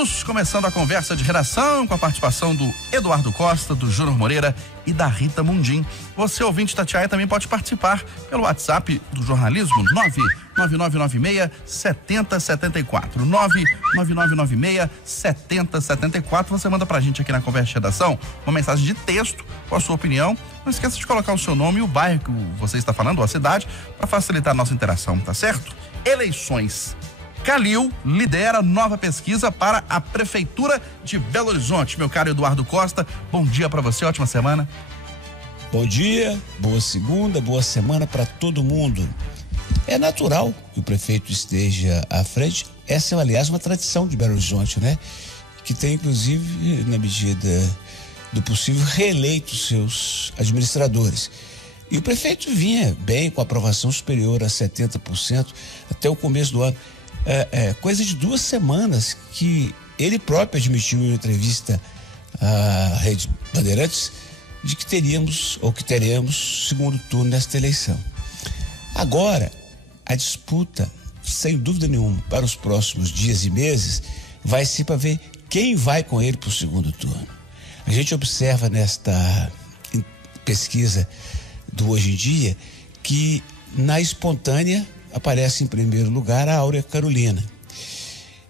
minutos, começando a conversa de redação com a participação do Eduardo Costa, do Júnior Moreira e da Rita Mundim. Você, ouvinte da Itatiaia, também pode participar pelo WhatsApp do jornalismo 99996-7074. 99996-7074. Você manda pra gente aqui na conversa de redação uma mensagem de texto com a sua opinião. Não esqueça de colocar o seu nome e o bairro que você está falando, ou a cidade, para facilitar a nossa interação, tá certo? Eleições. Calil lidera nova pesquisa para a Prefeitura de Belo Horizonte. Meu caro Eduardo Costa, bom dia para você, ótima semana. Bom dia, boa segunda, boa semana para todo mundo. É natural que o prefeito esteja à frente. Essa é, aliás, uma tradição de Belo Horizonte, né? Que tem, inclusive, na medida do possível, reeleito seus administradores. E o prefeito vinha bem, com aprovação superior a 70% até o começo do ano. Coisa de 2 semanas que ele próprio admitiu em uma entrevista à Rede Bandeirantes de que teríamos ou que teremos segundo turno nesta eleição. Agora, a disputa, sem dúvida nenhuma, para os próximos dias e meses, vai ser para ver quem vai com ele para o segundo turno. A gente observa nesta pesquisa do Hoje em Dia que na espontânea aparece em primeiro lugar a Áurea Carolina.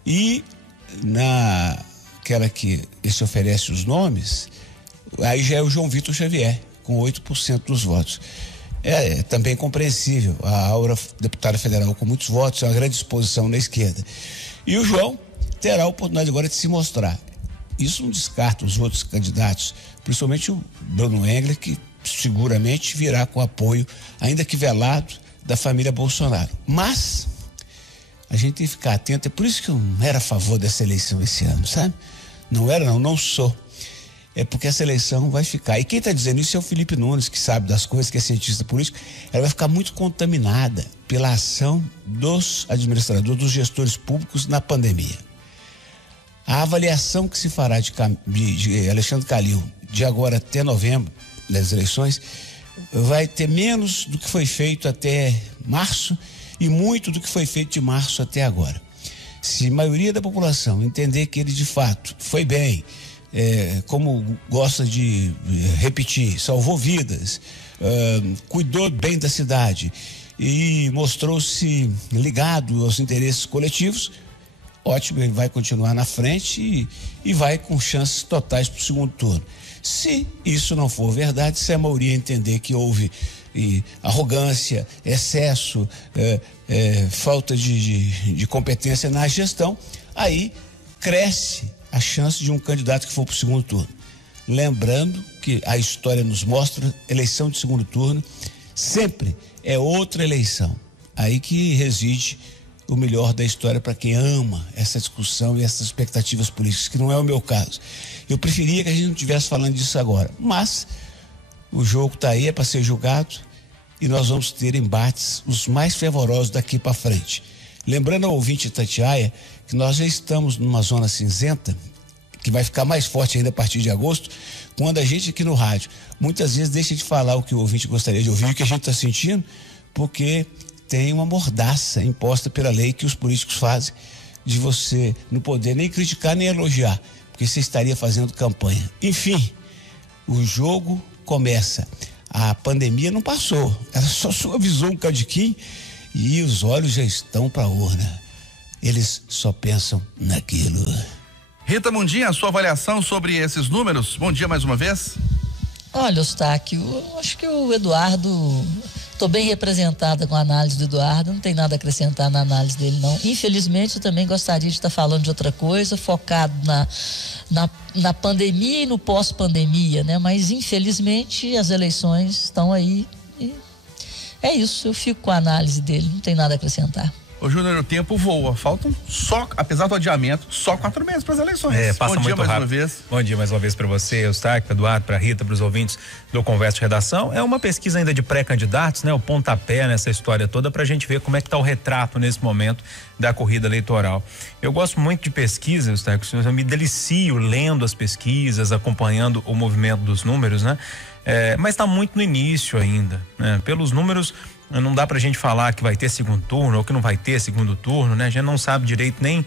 E naquela que se oferece os nomes, aí já é o João Vitor Xavier, com 8% dos votos. É também compreensível, a Áurea, deputada federal com muitos votos, é uma grande exposição na esquerda. E o João terá a oportunidade agora de se mostrar. Isso não descarta os outros candidatos, principalmente o Bruno Engler, que seguramente virá com apoio, ainda que velado, da família Bolsonaro. Mas a gente tem que ficar atento, é por isso que eu não era a favor dessa eleição esse ano, sabe? Não sou. É porque essa eleição vai ficar, e quem está dizendo isso é o Felipe Nunes, que sabe das coisas, que é cientista político. Ela vai ficar muito contaminada pela ação dos administradores, dos gestores públicos na pandemia. A avaliação que se fará de Alexandre Calil de agora até novembro das eleições vai ter menos do que foi feito até março e muito do que foi feito de março até agora. Se a maioria da população entender que ele de fato foi bem, como gosta de repetir, salvou vidas, cuidou bem da cidade e mostrou-se ligado aos interesses coletivos, ótimo, ele vai continuar na frente e vai com chances totais para o segundo turno. Se isso não for verdade, se a maioria entender que houve arrogância, excesso, falta de competência na gestão, aí cresce a chance de um candidato que for para o segundo turno. Lembrando que a história nos mostra, eleição de segundo turno sempre é outra eleição. Aí que reside o melhor da história para quem ama essa discussão e essas expectativas políticas, que não é o meu caso. Eu preferia que a gente não estivesse falando disso agora, mas o jogo está aí, é para ser julgado e nós vamos ter embates os mais fervorosos daqui para frente. Lembrando ao ouvinte de Itatiaia que nós já estamos numa zona cinzenta, que vai ficar mais forte ainda a partir de agosto, quando a gente aqui no rádio muitas vezes deixa de falar o que o ouvinte gostaria de ouvir, o que a gente está sentindo, porque tem uma mordaça imposta pela lei que os políticos fazem de você não poder nem criticar nem elogiar, porque você estaria fazendo campanha. Enfim, o jogo começa. A pandemia não passou, ela só suavizou um cadiquinho e os olhos já estão para a urna. Eles só pensam naquilo. Rita Mundim, a sua avaliação sobre esses números. Bom dia mais uma vez. Olha, Eustáquio, eu acho que o Eduardo, estou bem representada com a análise do Eduardo, não tem nada a acrescentar na análise dele, não. Infelizmente, eu também gostaria de estar falando de outra coisa, focado na pandemia e no pós-pandemia, né? Mas, infelizmente, as eleições estão aí e é isso, eu fico com a análise dele, não tem nada a acrescentar. Ô Júnior, o tempo voa, faltam só, apesar do adiamento, só 4 meses para as eleições. Passa Bom dia muito mais rápido. uma vez. Bom dia mais uma vez para você, Eustáquio, para Eduardo, para Rita, para os ouvintes do Conversa de Redação. É uma pesquisa ainda de pré-candidatos, né? O pontapé nessa história toda para a gente ver como é que está o retrato nesse momento da corrida eleitoral. Eu gosto muito de pesquisa, Eustáquio, eu me delicio lendo as pesquisas, acompanhando o movimento dos números, né? Mas está muito no início ainda, né? Pelos números Não dá pra gente falar que vai ter segundo turno ou que não vai ter segundo turno, né? A gente não sabe direito nem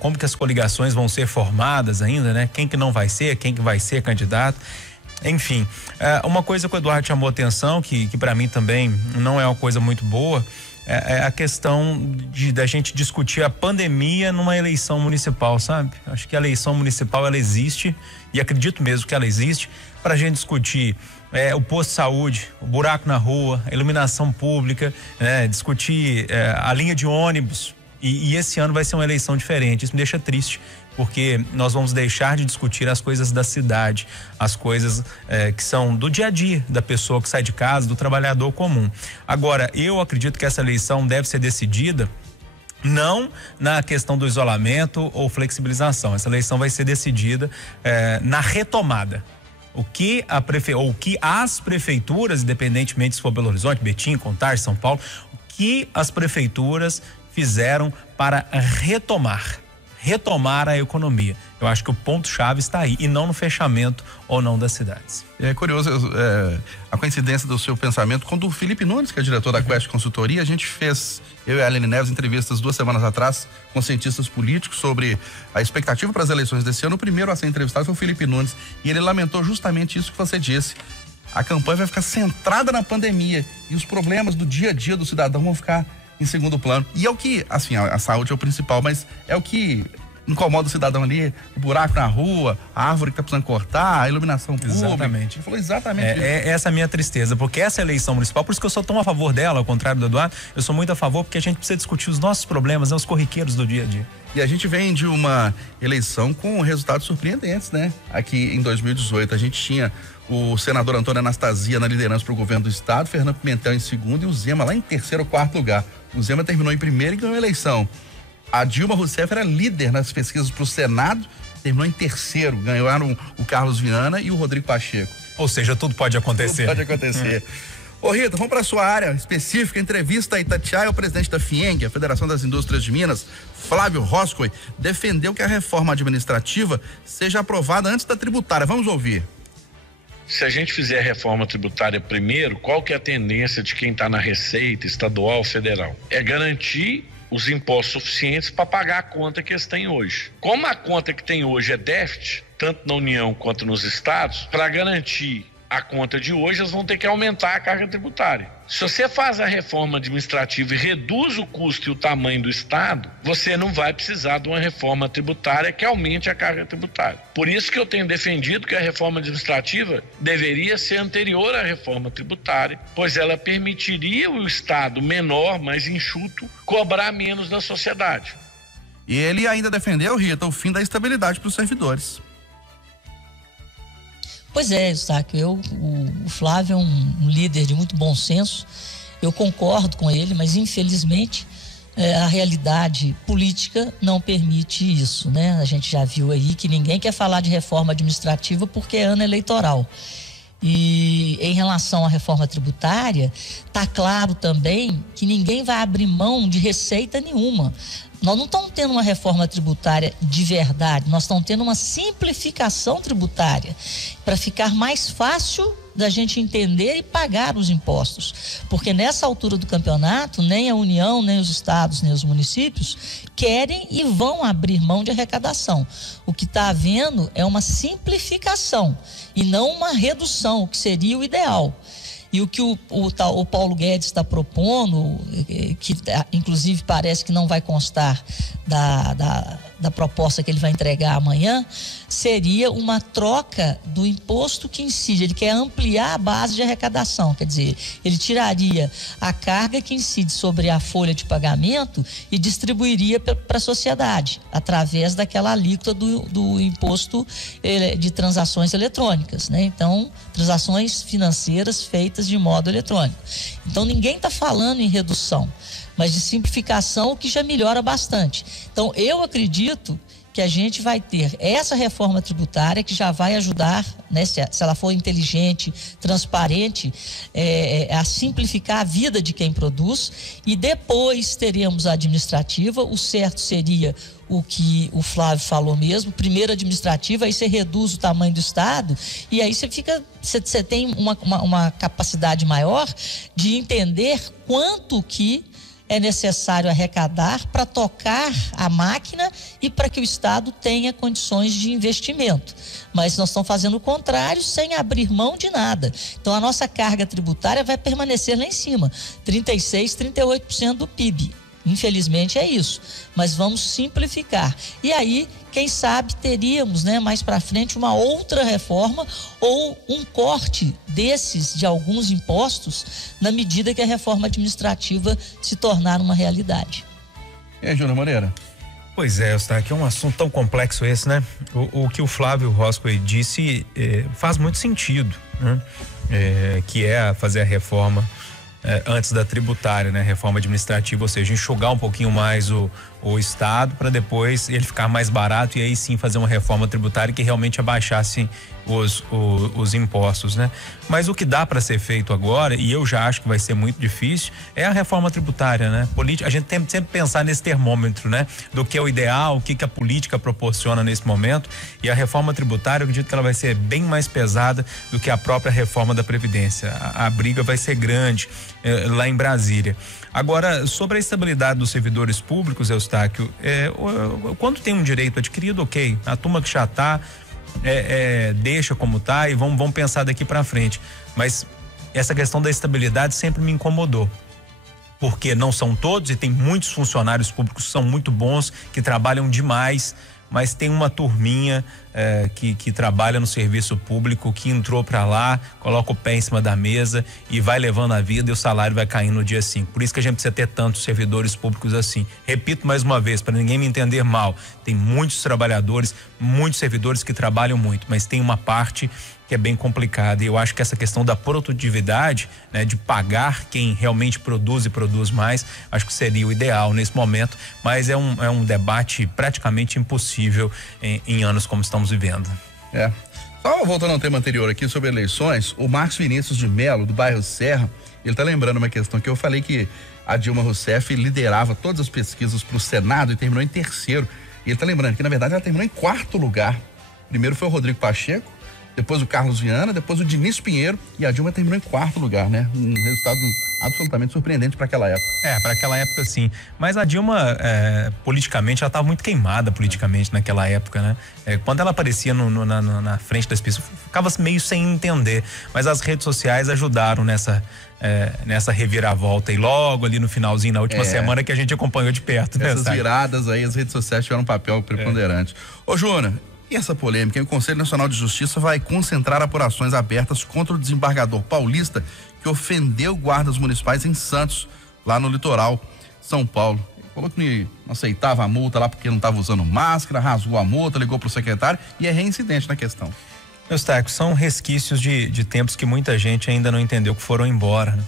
como que as coligações vão ser formadas ainda, né? Quem que não vai ser, quem que vai ser candidato. Enfim, uma coisa que o Eduardo chamou atenção, que para mim também não é uma coisa muito boa, é a questão da gente discutir a pandemia numa eleição municipal, sabe? Acho que a eleição municipal, ela existe, e acredito mesmo que ela existe, pra gente discutir o posto de saúde, o buraco na rua, a iluminação pública, discutir a linha de ônibus, e esse ano vai ser uma eleição diferente. Isso me deixa triste, porque nós vamos deixar de discutir as coisas da cidade, as coisas que são do dia a dia da pessoa que sai de casa, do trabalhador comum. Agora, eu acredito que essa eleição deve ser decidida não na questão do isolamento ou flexibilização. Essa eleição vai ser decidida na retomada. O que as prefeituras, independentemente se for Belo Horizonte, Betim, Contagem, São Paulo, o que as prefeituras fizeram para retomar a economia. Eu acho que o ponto-chave está aí, e não no fechamento ou não das cidades. É curioso a coincidência do seu pensamento com o do Felipe Nunes, que é diretor da Quest Consultoria. A gente fez, eu e a Aline Neves, entrevistas 2 semanas atrás com cientistas políticos sobre a expectativa para as eleições desse ano. O primeiro a ser entrevistado foi o Felipe Nunes, e ele lamentou justamente isso que você disse. A campanha vai ficar centrada na pandemia e os problemas do dia a dia do cidadão vão ficar em segundo plano. E é o que, assim, a saúde é o principal, mas é o que incomoda o cidadão ali, o buraco na rua, a árvore que tá precisando cortar, a iluminação pública. Exatamente. Ele falou exatamente isso. Essa é a minha tristeza, porque essa eleição municipal, por isso que eu sou tão a favor dela, ao contrário do Eduardo, eu sou muito a favor, porque a gente precisa discutir os nossos problemas, os corriqueiros do dia a dia. E a gente vem de uma eleição com resultados surpreendentes, né? Aqui em 2018 a gente tinha o senador Antônio Anastasia na liderança para o governo do estado, Fernando Pimentel em segundo e o Zema lá em terceiro ou quarto lugar. O Zema terminou em primeiro e ganhou a eleição. A Dilma Rousseff era líder nas pesquisas para o Senado, terminou em terceiro, ganharam o Carlos Viana e o Rodrigo Pacheco. Ou seja, tudo pode acontecer. Tudo pode acontecer. Ô Rita, vamos para a sua área específica, entrevista a Itatiaia, o presidente da FIENG, a Federação das Indústrias de Minas, Flávio Roscoe, defendeu que a reforma administrativa seja aprovada antes da tributária. Vamos ouvir. Se a gente fizer a reforma tributária primeiro, qual que é a tendência de quem está na Receita Estadual ou Federal? É garantir os impostos suficientes para pagar a conta que eles têm hoje. Como a conta que tem hoje é déficit, tanto na União quanto nos estados, para garantir a conta de hoje, eles vão ter que aumentar a carga tributária. Se você faz a reforma administrativa e reduz o custo e o tamanho do Estado, você não vai precisar de uma reforma tributária que aumente a carga tributária. Por isso que eu tenho defendido que a reforma administrativa deveria ser anterior à reforma tributária, pois ela permitiria o Estado menor, mais enxuto, cobrar menos da sociedade. E ele ainda defendeu, Rita, o fim da estabilidade para os servidores. Pois é, Eustáquio, o Flávio é um líder de muito bom senso, eu concordo com ele, mas infelizmente a realidade política não permite isso, né? A gente já viu aí que ninguém quer falar de reforma administrativa porque é ano eleitoral. E em relação à reforma tributária, está claro também que ninguém vai abrir mão de receita nenhuma. Nós não estamos tendo uma reforma tributária de verdade, nós estamos tendo uma simplificação tributária para ficar mais fácil da gente entender e pagar os impostos. Porque nessa altura do campeonato, nem a União, nem os estados, nem os municípios querem e vão abrir mão de arrecadação. O que está havendo é uma simplificação e não uma redução, o que seria o ideal. E o que o Paulo Guedes está propondo, que inclusive parece que não vai constar da proposta que ele vai entregar amanhã, seria uma troca do imposto que incide. Ele quer ampliar a base de arrecadação, quer dizer, ele tiraria a carga que incide sobre a folha de pagamento e distribuiria para a sociedade, através daquela alíquota do imposto de transações eletrônicas, né? Então, transações financeiras feitas de modo eletrônico. Então, ninguém está falando em redução, mas de simplificação, o que já melhora bastante. Então, eu acredito que a gente vai ter essa reforma tributária que já vai ajudar, né, se ela for inteligente, transparente, a simplificar a vida de quem produz, e depois teríamos a administrativa. O certo seria o que o Flávio falou mesmo, primeiro administrativa, aí você reduz o tamanho do Estado e aí você tem uma capacidade maior de entender quanto que é necessário arrecadar para tocar a máquina e para que o Estado tenha condições de investimento. Mas nós estamos fazendo o contrário, sem abrir mão de nada. Então a nossa carga tributária vai permanecer lá em cima, 36%, 38% do PIB. Infelizmente é isso, mas vamos simplificar. E aí, quem sabe teríamos, né, mais para frente uma outra reforma ou um corte desses de alguns impostos na medida que a reforma administrativa se tornar uma realidade. E aí, Júnior Moreira? Pois é, Eustáquio, é um assunto tão complexo esse, né? O que o Flávio Roscoe disse faz muito sentido, né? Que é fazer a reforma antes da tributária, né? Reforma administrativa, ou seja, enxugar um pouquinho mais o Estado para depois ele ficar mais barato e aí sim fazer uma reforma tributária que realmente abaixasse os impostos, né? Mas o que dá para ser feito agora, e eu já acho que vai ser muito difícil, é a reforma tributária, né? A gente tem que sempre pensar nesse termômetro, né? Do que é o ideal, o que a política proporciona nesse momento, e a reforma tributária, eu acredito que ela vai ser bem mais pesada do que a própria reforma da Previdência. A briga vai ser grande lá em Brasília. Agora, sobre a estabilidade dos servidores públicos, Eustáquio, quando tem um direito adquirido, ok, a turma que já está deixa como tá e vamos pensar daqui para frente, mas essa questão da estabilidade sempre me incomodou, porque não são todos e tem muitos funcionários públicos que são muito bons, que trabalham demais, mas tem uma turminha que trabalha no serviço público, que entrou para lá, coloca o pé em cima da mesa e vai levando a vida e o salário vai caindo no dia 5. Por isso que a gente precisa ter tantos servidores públicos assim. Repito mais uma vez, para ninguém me entender mal, tem muitos trabalhadores, muitos servidores que trabalham muito, mas tem uma parte que é bem complicada, e eu acho que essa questão da produtividade, né, de pagar quem realmente produz e produz mais, acho que seria o ideal nesse momento, mas é um debate praticamente impossível em anos como estamos vivendo. Só voltando ao tema anterior aqui sobre eleições, o Marcos Vinícius de Melo, do bairro Serra, ele tá lembrando uma questão que eu falei, que a Dilma Rousseff liderava todas as pesquisas para o Senado e terminou em terceiro, e ele tá lembrando que na verdade ela terminou em quarto lugar. Primeiro foi o Rodrigo Pacheco, depois o Carlos Viana, depois o Diniz Pinheiro, e a Dilma terminou em quarto lugar, né? Um resultado absolutamente surpreendente para aquela época. Para aquela época sim, mas a Dilma politicamente, ela estava muito queimada politicamente naquela época, né? Quando ela aparecia na frente das pessoas, ficava meio sem entender, mas as redes sociais ajudaram nessa reviravolta, e logo ali no finalzinho, na última semana, que a gente acompanhou de perto. Essas viradas aí, as redes sociais tiveram um papel preponderante. Ô, Júnior, e essa polêmica? O Conselho Nacional de Justiça vai concentrar apurações abertas contra o desembargador paulista que ofendeu guardas municipais em Santos, lá no litoral São Paulo. Ele falou que não aceitava a multa lá porque não estava usando máscara, rasgou a multa, ligou pro secretário e é reincidente na questão. Eustáquio, são resquícios de tempos que muita gente ainda não entendeu, que foram embora, né?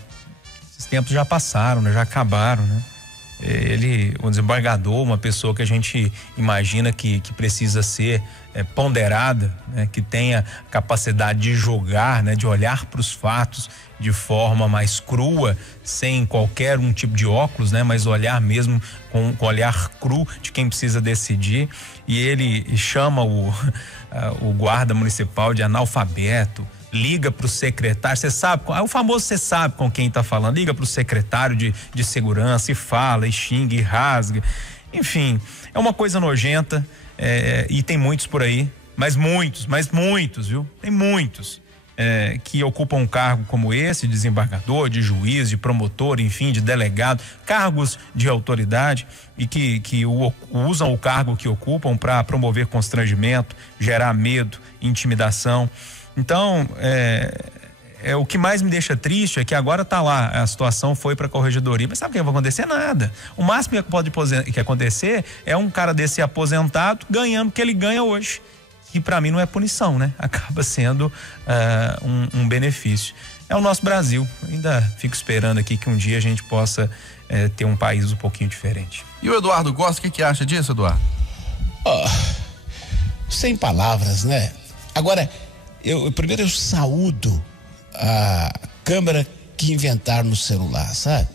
Esses tempos já passaram, né? Já acabaram, né? Um desembargador, uma pessoa que a gente imagina que precisa ser ponderada, né? Que tenha capacidade de julgar, né? De olhar para os fatos de forma mais crua, sem qualquer um tipo de óculos, né? Mas olhar mesmo com olhar cru de quem precisa decidir, e ele chama o guarda municipal de analfabeto, liga pro secretário, você sabe, o famoso você sabe com quem tá falando, liga pro secretário de segurança e fala, e xinga, e rasga, enfim, é uma coisa nojenta, e tem muitos por aí, mas muitos, viu? Tem muitos que ocupam um cargo como esse, de desembargador, de juiz, de promotor, enfim, de delegado, cargos de autoridade, e que usam o cargo que ocupam para promover constrangimento, gerar medo, intimidação. Então, o que mais me deixa triste é que agora tá lá, a situação foi para a corregedoria, mas sabe o que vai acontecer? Nada. O máximo que pode acontecer é um cara desse aposentado ganhando o que ele ganha hoje, que para mim não é punição, né? Acaba sendo um benefício. É o nosso Brasil. Ainda fico esperando aqui que um dia a gente possa ter um país um pouquinho diferente. E o Eduardo Costa, o que acha disso, Eduardo? Sem palavras, né? Agora, primeiro eu saúdo a câmera que inventaram no celular, sabe?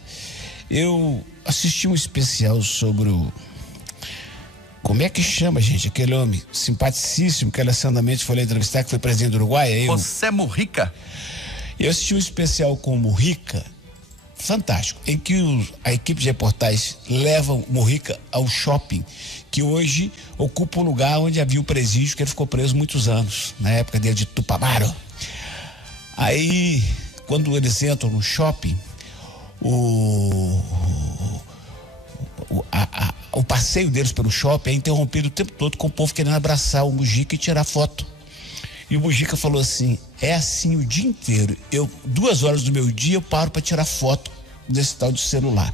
Eu assisti um especial sobre como é que chama, gente? Aquele homem simpaticíssimo que a Alessandra Mendes foi lá entrevistar, que foi presidente do Uruguai. José Mujica. Eu assisti um especial com o Mujica, fantástico, em que a equipe de reportagens leva o Mujica ao shopping, que hoje ocupa o lugar onde havia o presídio, que ele ficou preso muitos anos, na época dele de Tupamaro. Aí, quando eles entram no shopping, o passeio deles pelo shopping é interrompido o tempo todo com o povo querendo abraçar o Mujica e tirar foto. E o Mujica falou assim: é assim o dia inteiro. 2 horas do meu dia eu paro para tirar foto desse tal de celular.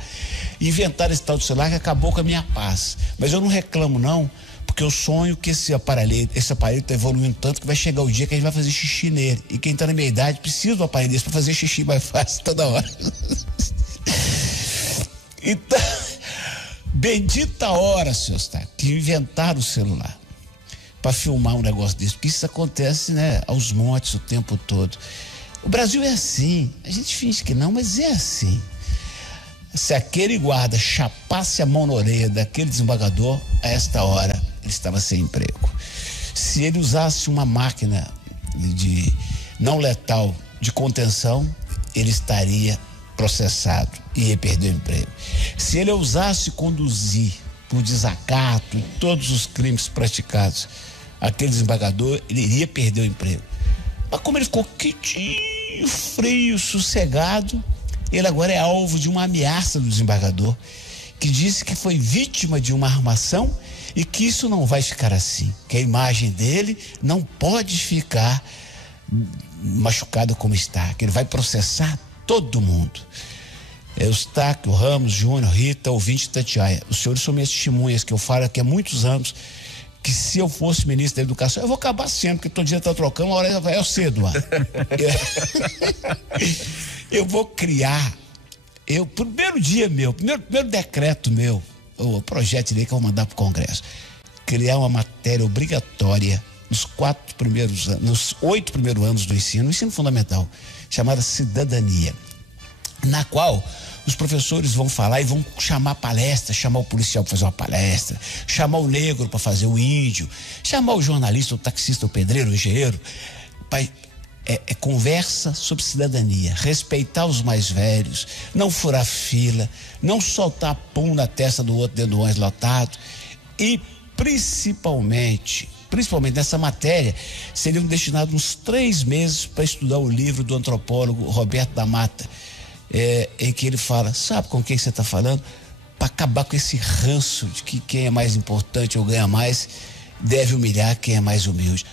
Inventaram esse tal de celular que acabou com a minha paz. Mas eu não reclamo não, porque eu sonho que esse aparelho está evoluindo tanto que vai chegar o dia que a gente vai fazer xixi nele. E quem está na minha idade precisa do aparelho desse para fazer xixi mais fácil toda hora. Então, bendita hora, senhor Eustáquio, que inventaram o celular para filmar um negócio desse, porque isso acontece, né, aos montes o tempo todo. O Brasil é assim, a gente finge que não, mas é assim. Se aquele guarda chapasse a mão na orelha daquele desembargador, a esta hora ele estava sem emprego. Se ele usasse uma máquina de não letal de contenção, ele estaria processado e ia perder o emprego. Se ele ousasse conduzir por desacato e todos os crimes praticados, aquele desembargador, ele iria perder o emprego. Mas como ele ficou quietinho, frio, sossegado, ele agora é alvo de uma ameaça do desembargador, que disse que foi vítima de uma armação e que isso não vai ficar assim, que a imagem dele não pode ficar machucada como está, que ele vai processar todo mundo. Eustáquio, Ramos, Júnior, Rita, ouvinte Tatiaia, os senhores são minhas testemunhas, que eu falo aqui há muitos anos, que se eu fosse ministro da Educação, eu vou acabar sendo, porque todo dia tá trocando, uma hora eu cedo, mano. Eu vou criar, primeiro dia meu, primeiro decreto meu, o projeto de lei que eu vou mandar pro Congresso, criar uma matéria obrigatória nos 8 primeiros anos do ensino fundamental, chamada cidadania, na qual os professores vão falar e vão chamar palestra, chamar o policial para fazer uma palestra, chamar o negro para fazer o índio, chamar o jornalista, o taxista, o pedreiro, o engenheiro. Conversa sobre cidadania, respeitar os mais velhos, não furar fila, não soltar pum na testa do outro dentro do ônibus lotado e principalmente nessa matéria seriam destinados uns 3 meses para estudar o livro do antropólogo Roberto da Mata, em que ele fala, sabe com quem você está falando? Para acabar com esse ranço de que quem é mais importante ou ganha mais deve humilhar quem é mais humilde.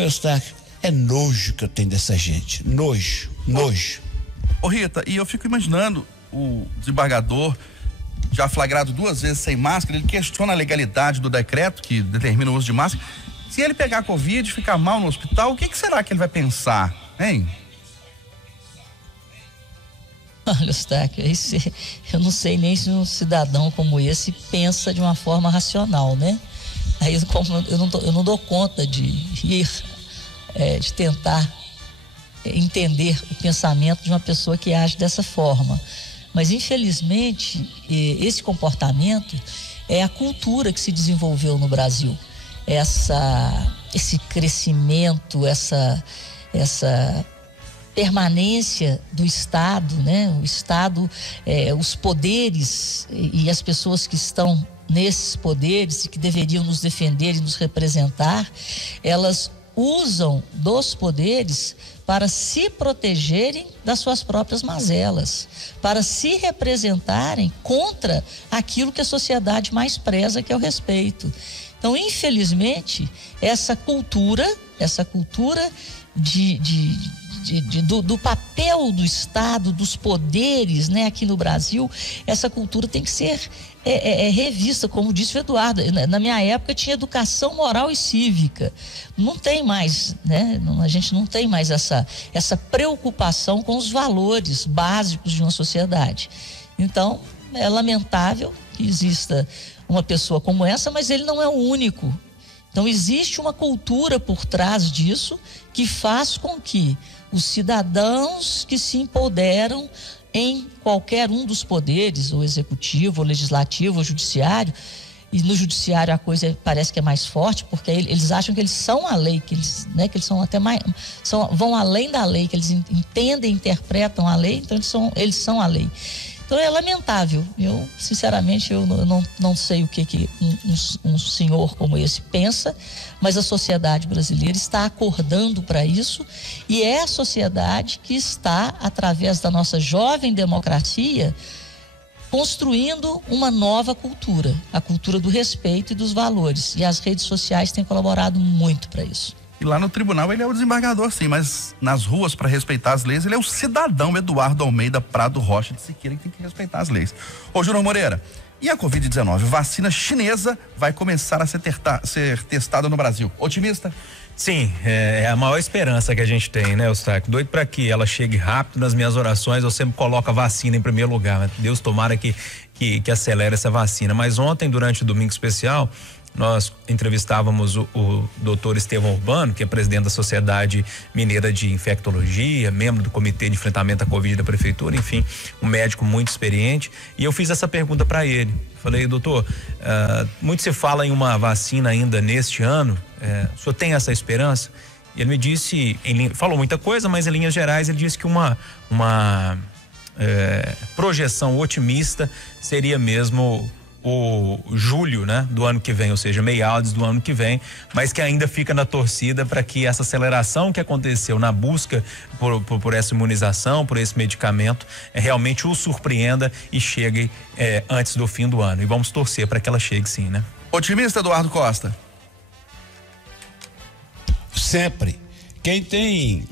Eustáquio, é nojo que eu tenho dessa gente, nojo. Ô Rita, e eu fico imaginando o desembargador já flagrado 2 vezes sem máscara, ele questiona a legalidade do decreto que determina o uso de máscara. Se ele pegar Covid e ficar mal no hospital, o que será que ele vai pensar, hein? Olha, Eustáquio, eu não sei nem se um cidadão como esse pensa de uma forma racional, né? Aí eu não dou conta de ir, de tentar entender o pensamento de uma pessoa que age dessa forma. Mas, infelizmente, esse comportamento é a cultura que se desenvolveu no Brasil. Esse crescimento, essa permanência do Estado, né? O Estado, os poderes e as pessoas que estão nesses poderes e que deveriam nos defender e nos representar, elas usam dos poderes para se protegerem das suas próprias mazelas, para se representarem contra aquilo que a sociedade mais preza, que é o respeito. Então, infelizmente, essa cultura do papel do Estado, dos poderes, né, aqui no Brasil, essa cultura tem que ser revista, como disse o Eduardo. Na minha época tinha educação moral e cívica, não tem mais, né? A gente não tem mais essa preocupação com os valores básicos de uma sociedade. Então, é lamentável que exista uma pessoa como essa, mas ele não é o único. Então existe uma cultura por trás disso que faz com que os cidadãos que se empoderam em qualquer um dos poderes, o executivo, o legislativo, o judiciário, e no judiciário a coisa parece que é mais forte, porque eles acham que eles são a lei, que eles são até mais, vão além da lei, que eles entendem, interpretam a lei, então eles são a lei. Então é lamentável. Eu, sinceramente, eu não sei o que um senhor como esse pensa, mas a sociedade brasileira está acordando para isso, e é a sociedade que está, através da nossa jovem democracia, construindo uma nova cultura, a cultura do respeito e dos valores. E as redes sociais têm colaborado muito para isso. E lá no tribunal ele é o desembargador, sim, mas nas ruas, para respeitar as leis, ele é o cidadão Eduardo Almeida Prado Rocha de Siqueira, que tem que respeitar as leis. Ô, Júnior Moreira, e a Covid-19? Vacina chinesa vai começar a ser testada no Brasil. Otimista? Sim, é a maior esperança que a gente tem, né, Eustáquio? Doido para que ela chegue rápido. Nas minhas orações eu sempre coloco a vacina em primeiro lugar, né? Deus tomara que acelere essa vacina. Mas ontem, durante o Domingo Especial, nós entrevistávamos o doutor Estevão Urbano, que é presidente da Sociedade Mineira de Infectologia, membro do Comitê de Enfrentamento à Covid da Prefeitura, enfim, um médico muito experiente, e eu fiz essa pergunta para ele. Falei, doutor, muito se fala em uma vacina ainda neste ano, o senhor tem essa esperança? E ele me disse, falou muita coisa, mas em linhas gerais ele disse que uma projeção otimista seria mesmo o julho, né, do ano que vem, ou seja, meados do ano que vem, mas que ainda fica na torcida para que essa aceleração que aconteceu na busca por essa imunização, por esse medicamento, realmente o surpreenda e chegue antes do fim do ano. E vamos torcer para que ela chegue, sim, né? Otimista, Eduardo Costa? Sempre. Quem tem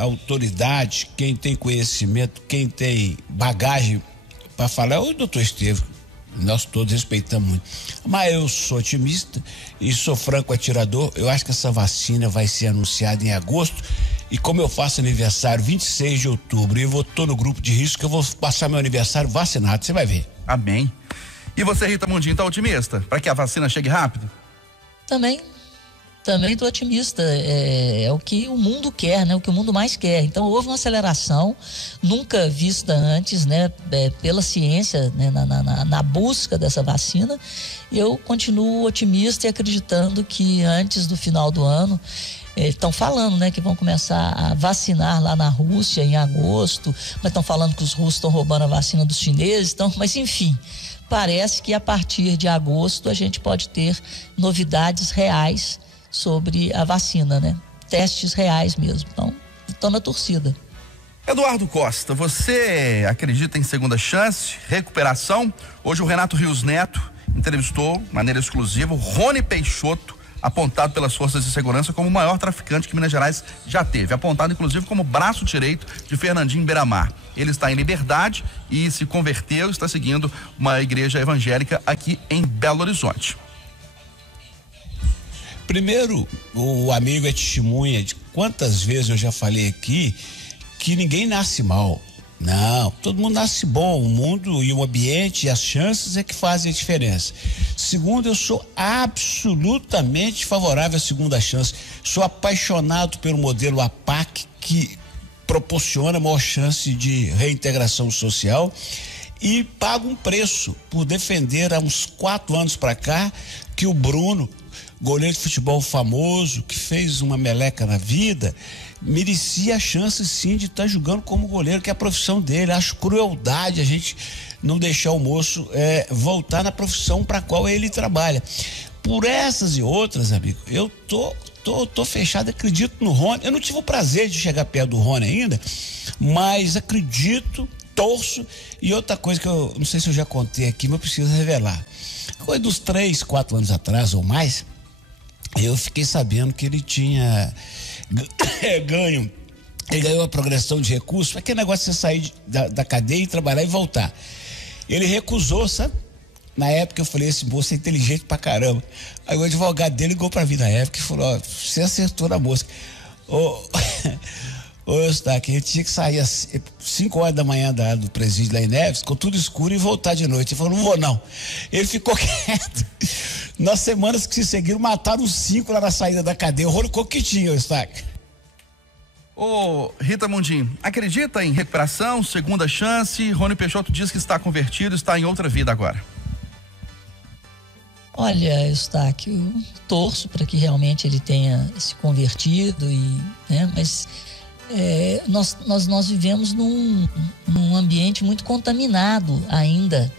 autoridade, quem tem conhecimento, quem tem bagagem para falar é o doutor Estevão. Nós todos respeitamos muito. Mas eu sou otimista e sou franco atirador. Eu acho que essa vacina vai ser anunciada em agosto. E como eu faço aniversário 26 de outubro e eu tô no grupo de risco, eu vou passar meu aniversário vacinado. Você vai ver. Amém. E você, Rita Mundinho, tá otimista para que a vacina chegue rápido? Também estou otimista, é o que o mundo quer, né? O que o mundo mais quer. Então houve uma aceleração nunca vista antes, né? Pela ciência, né? Na busca dessa vacina. E eu continuo otimista e acreditando que antes do final do ano, estão falando, né, que vão começar a vacinar lá na Rússia em agosto, mas estão falando que os russos estão roubando a vacina dos chineses, mas enfim, parece que a partir de agosto a gente pode ter novidades reais sobre a vacina, né? Testes reais mesmo. Então, estou na torcida. Eduardo Costa, você acredita em segunda chance, recuperação? Hoje o Renato Rios Neto entrevistou, de maneira exclusiva, o Rony Peixoto, apontado pelas forças de segurança como o maior traficante que Minas Gerais já teve, apontado inclusive como braço direito de Fernandinho Beiramar. Ele está em liberdade e se converteu, está seguindo uma igreja evangélica aqui em Belo Horizonte. Primeiro, o amigo é testemunha de quantas vezes eu já falei aqui que ninguém nasce mal. Não, todo mundo nasce bom. O mundo e o ambiente e as chances é que fazem a diferença. Segundo, eu sou absolutamente favorável à segunda chance. Sou apaixonado pelo modelo APAC, que proporciona maior chance de reintegração social, e pago um preço por defender há uns 4 anos para cá que o Bruno, goleiro de futebol famoso, que fez uma meleca na vida, merecia a chance sim de estar jogando como goleiro, que é a profissão dele. Acho crueldade a gente não deixar o moço voltar na profissão para a qual ele trabalha. Por essas e outras, amigo, eu tô fechado, acredito no Rony. Eu não tive o prazer de chegar perto do Rony ainda, mas acredito, torço. E outra coisa que eu não sei se eu já contei aqui, mas eu preciso revelar. Coisa dos 3, 4 anos atrás ou mais, eu fiquei sabendo que ele tinha ganho. Ele ganhou a progressão de recursos, aquele negócio de você sair da cadeia e trabalhar e voltar. Ele recusou, sabe? Na época eu falei, esse moço é inteligente pra caramba. Aí o advogado dele ligou pra mim na época e falou, ó, você acertou na mosca. Ô, Eustáquio, ele tinha que sair às 5 horas da manhã do presídio lá em Neves, ficou tudo escuro e voltar de noite. Ele falou, não vou não. Ele ficou quieto. Nas semanas que se seguiram, mataram os 5 lá na saída da cadeia. O rolo coquitinho, Eustáquio. Ô, Rita Mundim, acredita em recuperação, segunda chance? Rony Peixoto diz que está convertido, está em outra vida agora. Olha, Eustáquio, torço para que realmente ele tenha se convertido, mas nós vivemos num ambiente muito contaminado ainda,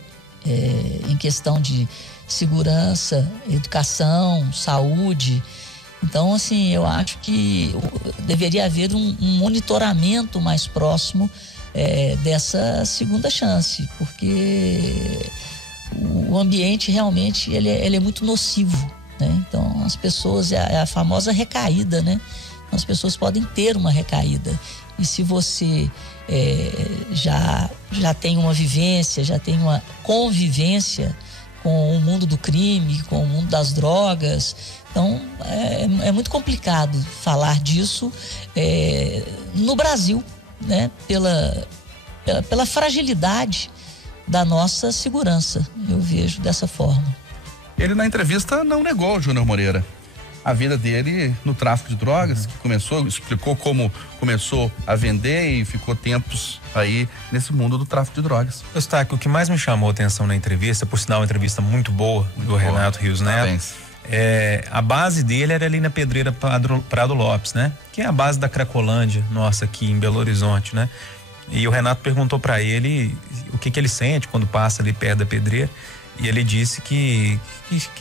em questão de segurança, educação, saúde. Então, assim, eu acho que deveria haver um monitoramento mais próximo dessa segunda chance, porque o ambiente realmente ele é muito nocivo, né? Então, as pessoas, é a famosa recaída, né? As pessoas podem ter uma recaída. E se você já tem uma vivência, já tem uma convivência com o mundo do crime, com o mundo das drogas, então é muito complicado falar disso no Brasil, né? Pela fragilidade da nossa segurança, eu vejo dessa forma. Ele na entrevista não negou, Júnior Moreira, a vida dele no tráfico de drogas, que explicou como começou a vender e ficou tempos aí nesse mundo do tráfico de drogas. Eustáquio, o que mais me chamou a atenção na entrevista, por sinal uma entrevista muito boa do Renato Rios Neto, a base dele era ali na Pedreira Prado Lopes, né? Que é a base da Cracolândia, nossa, aqui em Belo Horizonte, né? E o Renato perguntou para ele o que ele sente quando passa ali perto da pedreira. E ele disse que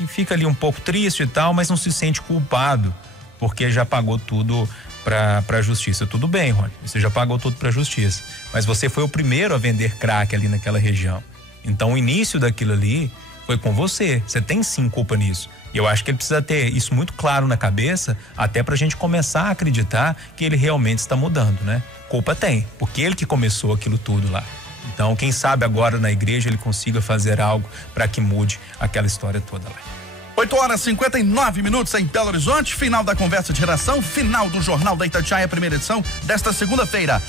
fica ali um pouco triste e tal, mas não se sente culpado, porque já pagou tudo para a justiça. Tudo bem, Rony, você já pagou tudo para a justiça, mas você foi o primeiro a vender crack ali naquela região. Então o início daquilo ali foi com você. Você tem sim culpa nisso. E eu acho que ele precisa ter isso muito claro na cabeça, até pra gente começar a acreditar que ele realmente está mudando, né? Culpa tem, porque ele que começou aquilo tudo lá. Então, quem sabe agora na igreja ele consiga fazer algo para que mude aquela história toda lá. 8h59 em Belo Horizonte, final da conversa de redação, final do Jornal da Itatiaia, primeira edição desta segunda-feira.